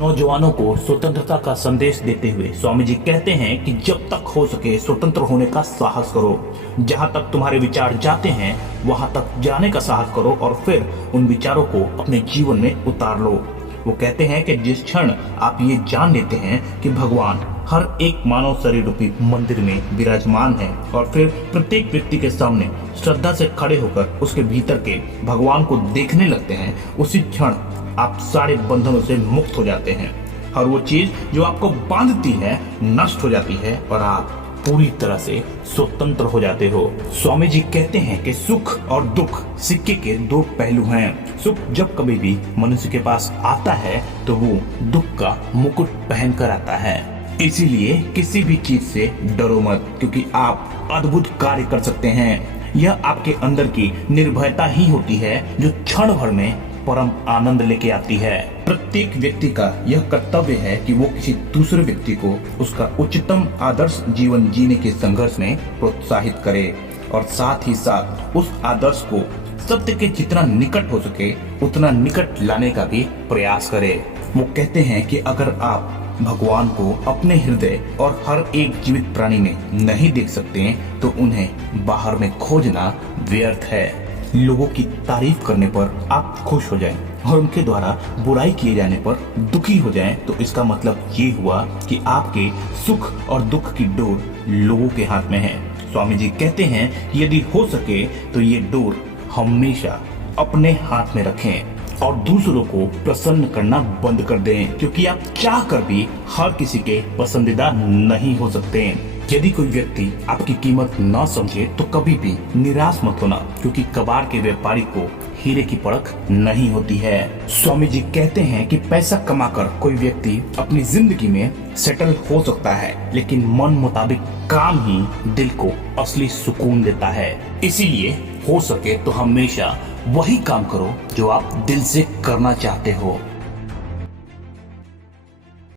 नौजवानों को स्वतंत्रता का संदेश देते हुए स्वामी जी कहते हैं कि जब तक हो सके स्वतंत्र होने का साहस करो। जहां तक तुम्हारे विचार जाते हैं वहां तक जाने का साहस करो और फिर उन विचारों को अपने जीवन में उतार लो। वो कहते हैं कि जिस क्षण आप ये जान लेते हैं कि भगवान हर एक मानव शरीर रूपी मंदिर में विराजमान है और फिर प्रत्येक व्यक्ति के सामने श्रद्धा से खड़े होकर उसके भीतर के भगवान को देखने लगते हैं, उसी क्षण आप सारे बंधनों से मुक्त हो जाते हैं। हर वो चीज जो आपको बांधती है नष्ट हो जाती है और आप पूरी तरह से स्वतंत्र हो जाते हो। स्वामी जी कहते हैं कि सुख और दुख सिक्के के दो पहलू हैं। सुख जब कभी भी मनुष्य के पास आता है तो वो दुख का मुकुट पहन कर आता है। इसीलिए किसी भी चीज से डरो मत, क्योंकि आप अद्भुत कार्य कर सकते हैं। यह आपके अंदर की निर्भयता ही होती है जो क्षण भर में परम आनंद लेके आती है। प्रत्येक व्यक्ति का यह कर्तव्य है कि वो किसी दूसरे व्यक्ति को उसका उच्चतम आदर्श जीवन जीने के संघर्ष में प्रोत्साहित करे और साथ ही साथ उस आदर्श को सत्य के जितना निकट हो सके उतना निकट लाने का भी प्रयास करे। वो कहते हैं कि अगर आप भगवान को अपने हृदय और हर एक जीवित प्राणी में नहीं देख सकते तो उन्हें बाहर में खोजना व्यर्थ है। लोगों की तारीफ करने पर आप खुश हो जाएं और उनके द्वारा बुराई किए जाने पर दुखी हो जाएं तो इसका मतलब ये हुआ कि आपके सुख और दुख की डोर लोगों के हाथ में है। स्वामी जी कहते हैं कि यदि हो सके तो ये डोर हमेशा अपने हाथ में रखें और दूसरों को प्रसन्न करना बंद कर दें, क्योंकि आप चाह कर भी हर किसी के पसंदीदा नहीं हो सकते। यदि कोई व्यक्ति आपकी कीमत न समझे तो कभी भी निराश मत होना, क्योंकि कबाड़ के व्यापारी को हीरे की परख नहीं होती है। स्वामी जी कहते हैं कि पैसा कमाकर कोई व्यक्ति अपनी जिंदगी में सेटल हो सकता है, लेकिन मन मुताबिक काम ही दिल को असली सुकून देता है। इसीलिए हो सके तो हमेशा वही काम करो जो आप दिल से करना चाहते हो।